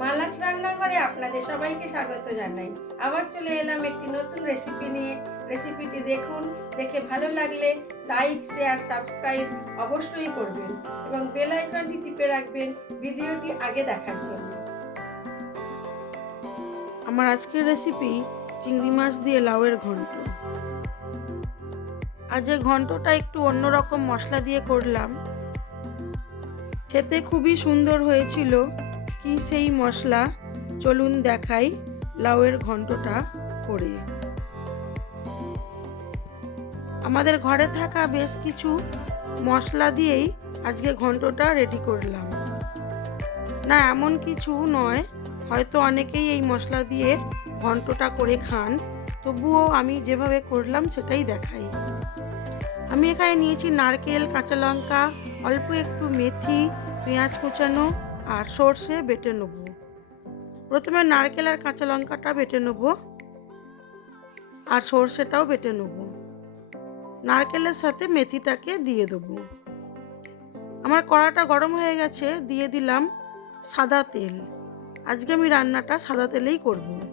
মালাস রান্নাঘরে আপনাদের সবাইকে স্বাগত জানাই। আবার চলে এলাম একটি নতুন রেসিপি নিয়ে। রেসিপিটি দেখুন, দেখে ভালো লাগলে লাইক শেয়ার সাবস্ক্রাইব অবশ্যই করবেন এবং বেল আইকনটি টিপে রাখবেন ভিডিওটি আগে দেখার জন্য। আমার আজকের রেসিপি চিংড়ি মাছ দিয়ে লাউয়ের ঘন্ট। আজ এই ঘন্টটা একটু অন্যরকম মশলা দিয়ে করলাম, খেতে খুবই সুন্দর হয়েছিল। কি সেই মশলা? চলুন দেখাই লাউয়ের ঘন্টটা করে আমাদের ঘরে থাকা বেশ কিছু মশলা দিয়েই আজকে ঘন্টটা রেডি করলাম। না, এমন কিছু নয়, হয়তো অনেকেই এই মশলা দিয়ে ঘন্টটা করে খান, তবুও আমি যেভাবে করলাম সেটাই দেখাই। আমি এখানে নিয়েছি নারকেল, কাঁচা লঙ্কা, অল্প একটু মেথি, পেঁয়াজ কুচানো আর সর্ষে বেটে নেব। প্রথমে নারকেল আর কাঁচা লঙ্কাটা বেটে নেব আর সর্ষেটাও বেটে নেব। নারকেলের সাথে মেথিটাকে দিয়ে দেবো। আমার কড়াটা গরম হয়ে গেছে, দিয়ে দিলাম সাদা তেল। আজকে আমি রান্নাটা সাদা তেলেই করব।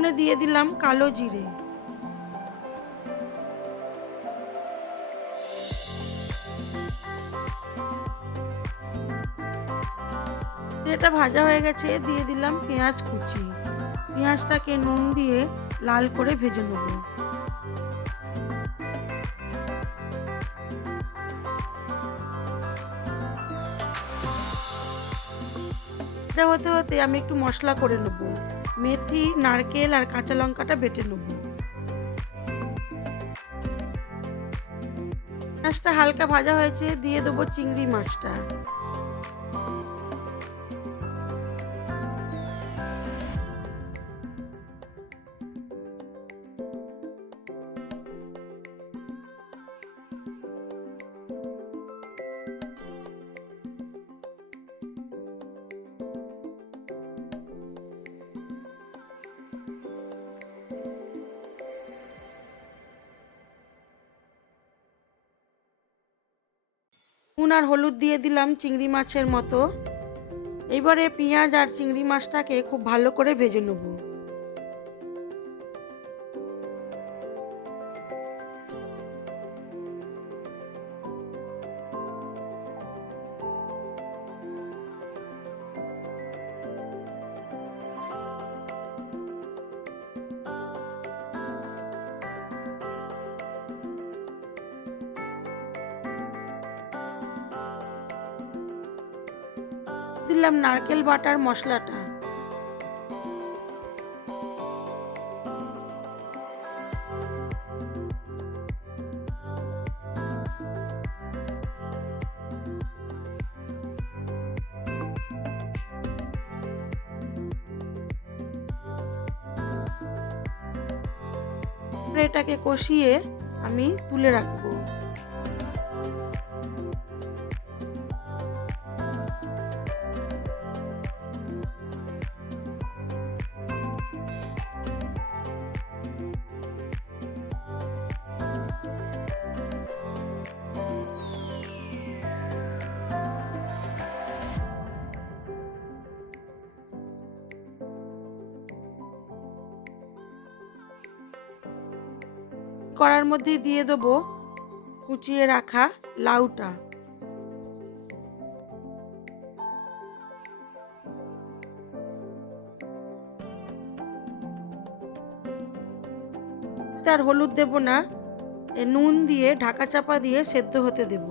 ফোড়নে দিয়ে দিলাম কালো জিরে। এটা ভাজা হয়ে গেছে, দিয়ে দিলাম পেঁয়াজ কুচি। পেঁয়াজটাকে নুন দিয়ে লাল করে ভেজে নেব। এটা হতে হতে আমি একটু মশলা করে নেব। মেথি, নারকেল আর কাঁচা লঙ্কাটা বেটে নেব। মাছটা হালকা ভাজা হয়েছে, দিয়ে দেবো চিংড়ি মাছটা। নুন আর হলুদ দিয়ে দিলাম চিংড়ি মাছের মতো। এবারে পেঁয়াজ আর চিংড়ি মাছটাকে খুব ভালো করে ভেজে নেব। দিলাম নারকেল বাটার মশলাটা। এটাকে কষিয়ে আমি তুলে রাখব। কড়ার মধ্যে দিয়ে দেবো কুচিয়ে রাখা লাউটা। তার হলুদ দেব না নুন দিয়ে ঢাকা চাপা দিয়ে সেদ্ধ হতে দেব।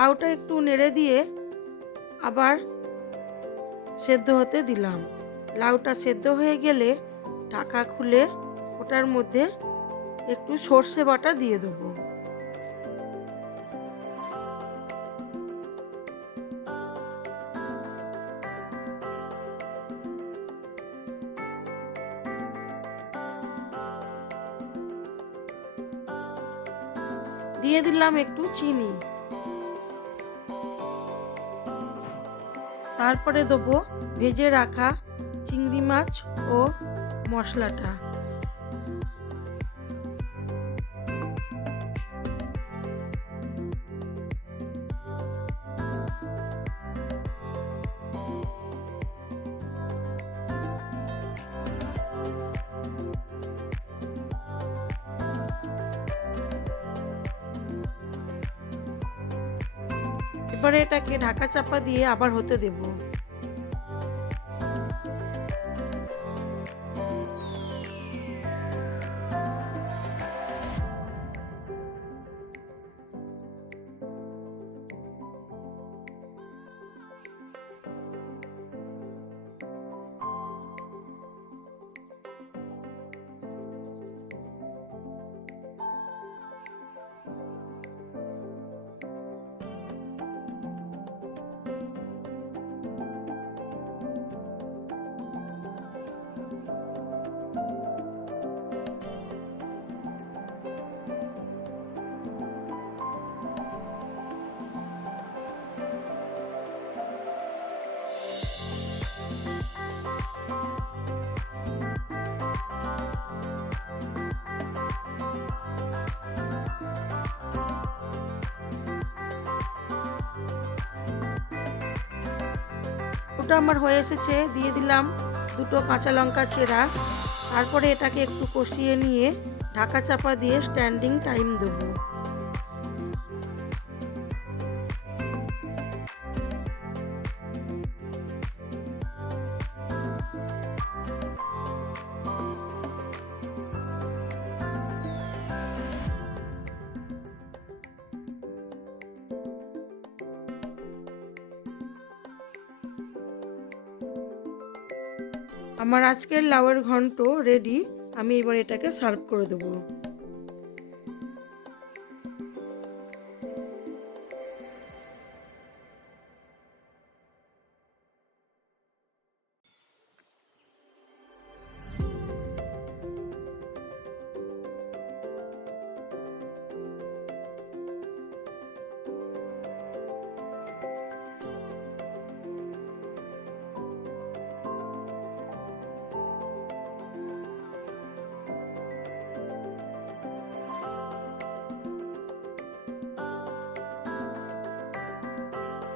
লাউটা একটু নেড়ে দিয়ে আবার সেদ্ধ হতে দিলাম। লাউটা সেদ্ধ হয়ে গেলে ঢাকা খুলে ওটার মধ্যে একটু সর্ষে বাটা দিয়ে দেবো। দিয়ে দিলাম একটু চিনি। তারপরে দেবো ভেজে রাখা চিংড়ি মাছ ও মশলাটা। এবারে এটাকে ঢাকা চাপা দিয়ে আবার হতে দেব। ওটা আমার হয়ে এসেছে, দিয়ে দিলাম দুটো কাঁচা লঙ্কা চেরা। তারপরে এটাকে একটু কষিয়ে নিয়ে ঢাকা চাপা দিয়ে স্ট্যান্ডিং টাইম দেবো। আমার আজকের লাউয়ের ঘন্ট রেডি আমি এবার এটাকে সার্ভ করে দেবো।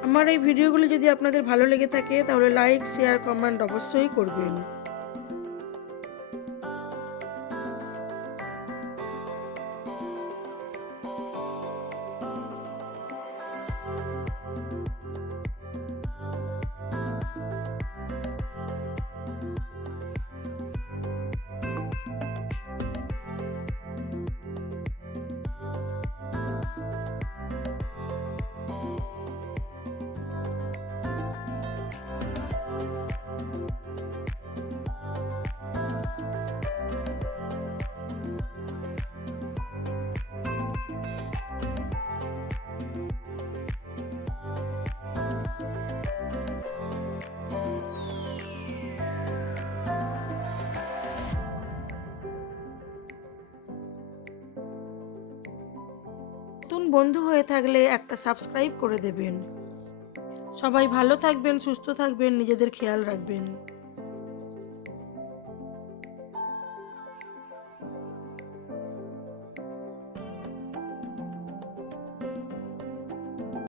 আমার এই ভিডিওগুলো যদি আপনাদের ভালো লেগে থাকে তাহলে লাইক শেয়ার কমেন্ট অবশ্যই করবেন। নতুন বন্ধু হয়ে থাকলে একটা সাবস্ক্রাইব করে দেবেন। সবাই ভালো থাকবেন, সুস্থ থাকবেন, নিজেদের খেয়াল রাখবেন।